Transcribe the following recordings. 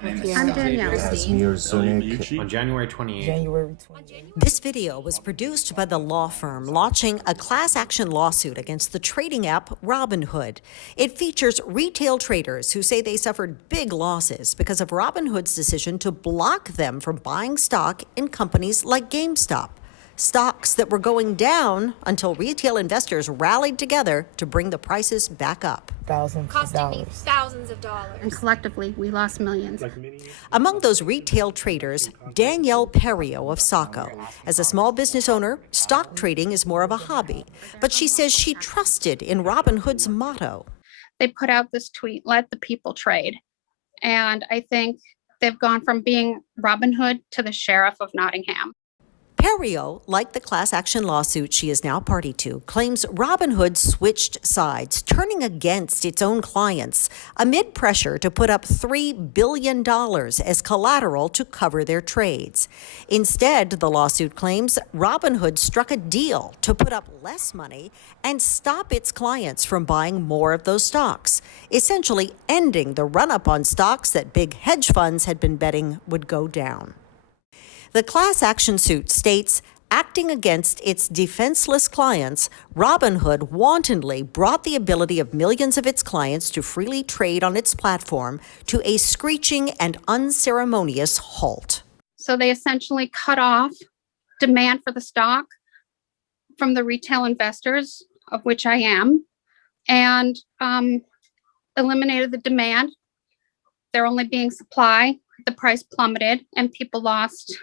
I'm Danielle. On January 28th. This video was produced by the law firm launching a class action lawsuit against the trading app Robinhood. It features retail traders who say they suffered big losses because of Robinhood's decision to block them from buying stock in companies like GameStop. Stocks that were going down until retail investors rallied together to bring the prices back up. Costing me thousands of dollars. And collectively, we lost millions. Among those retail traders, Danielle Perrio of Saco. As a small business owner, stock trading is more of a hobby, but she says she trusted in Robinhood's motto. They put out this tweet, "Let the people trade." And I think they've gone from being Robinhood to the sheriff of Nottingham. Perrio, like the class action lawsuit she is now party to, claims Robinhood switched sides, turning against its own clients amid pressure to put up $3 billion as collateral to cover their trades. Instead, the lawsuit claims Robinhood struck a deal to put up less money and stop its clients from buying more of those stocks, essentially ending the run-up on stocks that big hedge funds had been betting would go down. The class action suit states, acting against its defenseless clients, Robinhood wantonly brought the ability of millions of its clients to freely trade on its platform to a screeching and unceremonious halt. So they essentially cut off demand for the stock from the retail investors, of which I am, and eliminated the demand. They're only being supply. The price plummeted and people lost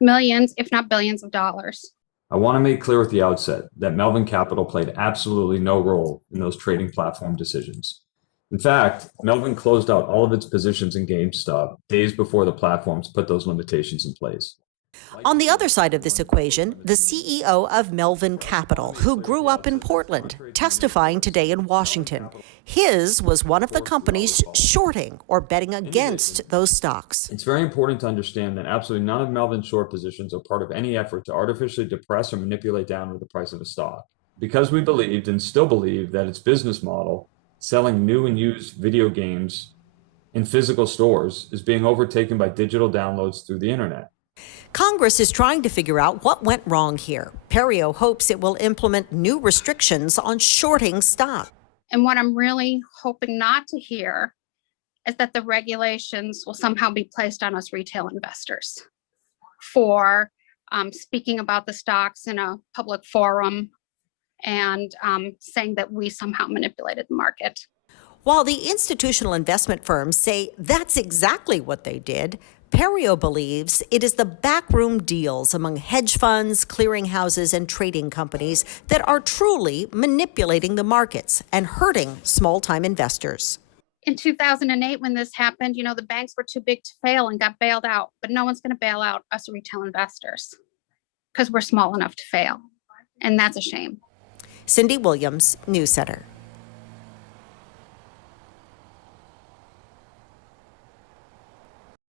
millions, if not billions of dollars. I want to make clear at the outset that Melvin Capital played absolutely no role in those trading platform decisions. In fact, Melvin closed out all of its positions in GameStop days before the platforms put those limitations in place. On the other side of this equation, the CEO of Melvin Capital, who grew up in Portland, testifying today in Washington. His was one of the companies shorting or betting against those stocks. It's very important to understand that absolutely none of Melvin's short positions are part of any effort to artificially depress or manipulate downward the price of a stock. Because we believed and still believe that its business model, selling new and used video games in physical stores, is being overtaken by digital downloads through the internet. Congress is trying to figure out what went wrong here. Perrio hopes it will implement new restrictions on shorting stock. And what I'm really hoping not to hear is that the regulations will somehow be placed on us retail investors for speaking about the stocks in a public forum and saying that we somehow manipulated the market. While the institutional investment firms say that's exactly what they did, Perrio believes it is the backroom deals among hedge funds, clearinghouses, and trading companies that are truly manipulating the markets and hurting small-time investors. In 2008, when this happened, the banks were too big to fail and got bailed out, but no one's going to bail out us retail investors because we're small enough to fail, and that's a shame. Cindy Williams, News Center.